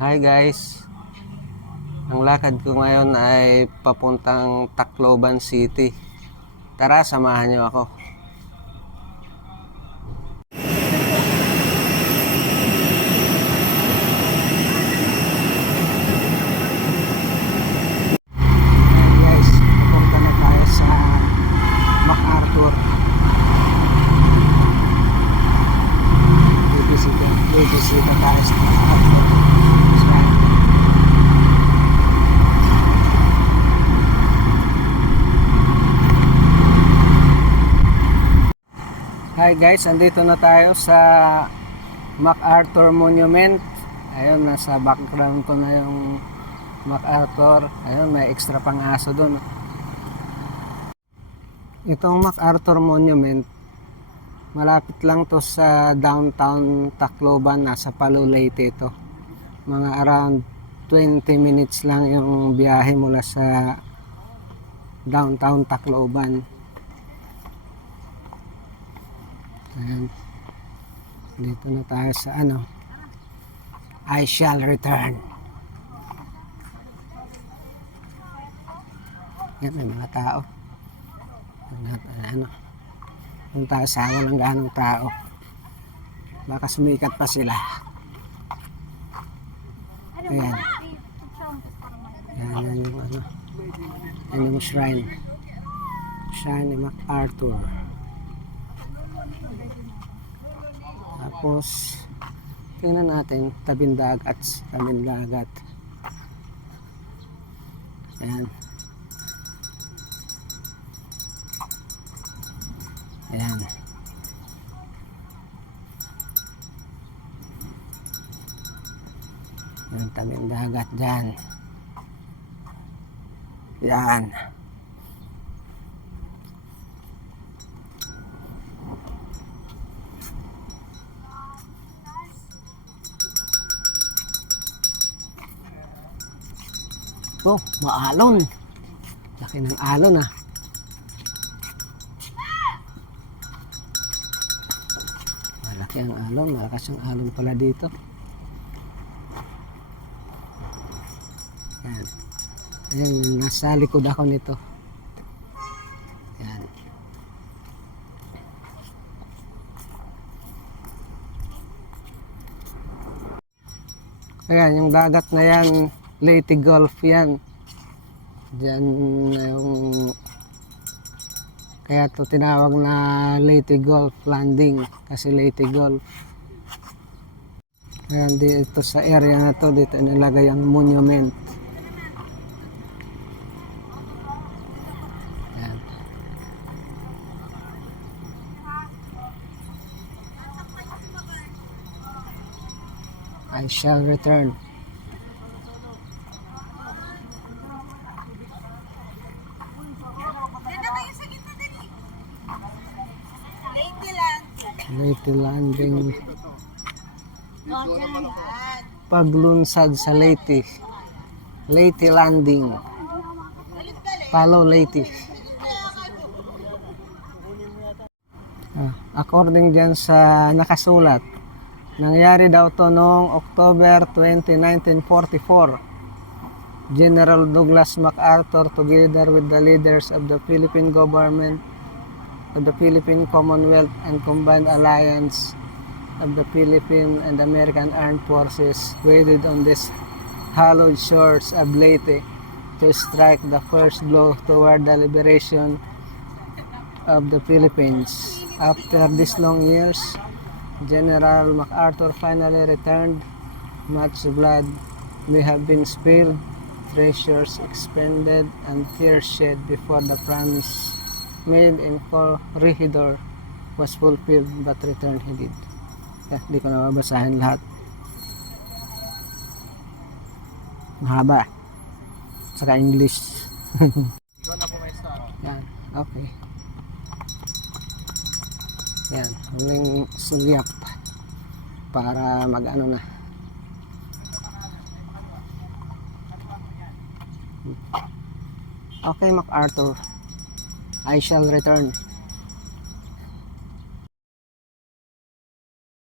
Hi guys, ang lakad ko ngayon ay papuntang Tacloban City. Tara, samahan niyo ako. Ayan guys, papunta na tayo sa MacArthur. Bibisita tayo sa MacArthur. Hi guys, andito na tayo sa MacArthur Monument. Ayun, nasa background ko na yung MacArthur. Ayun, may extra pang aso doon. Itong MacArthur Monument, malapit lang to sa downtown Tacloban, nasa Palo Leyte ito. Mga around 20 minutes lang yung biyahe mula sa downtown Tacloban. Ayan. Dito na tayo sa I shall return. Yan, may mga tao. Kung tayo sa walang ganong tao, baka sumikat pa sila. Ayan. Yan yung yan yung shrine ni MacArthur. Tapos tingnan natin tabing dagat. Ayan. Ayan. Yung tabing dagat dyan. Yan. Oh, maalon. Laki ng alon ah. Malaki ang alon. Malakas ang alon pala dito. Yan. Ayan, nasa likod ako nito. Yan. Ayan, yung dagat na yan, Leyte Gulf yan. Diyan yung kaya to tinawag na Leyte Gulf Landing kasi Leyte Gulf. Ayan, dito sa area na to, dito nilagay ang monument. Ayan. I shall return. Leyte Landing. Paglunsad sa Leyte. Leyte Landing. Palo Leyte. According dyan sa nakasulat, nangyari daw to noong October 20, 1944. General Douglas MacArthur together with the leaders of the Philippine government, of the Philippine Commonwealth and Combined Alliance of the Philippine and American Armed Forces waited on these hallowed shores of Leyte to strike the first blow toward the liberation of the Philippines. After these long years, General MacArthur finally returned. Much blood may have been spilled, treasures expended, and tears shed before the promise made in Corregidor was fulfilled, but return he did. Di ko na mabasahin lahat. Mahaba. Saka English. Yan. Okay. Yan. Huling sulyap para mag-ano na. Okay, MacArthur. I shall return.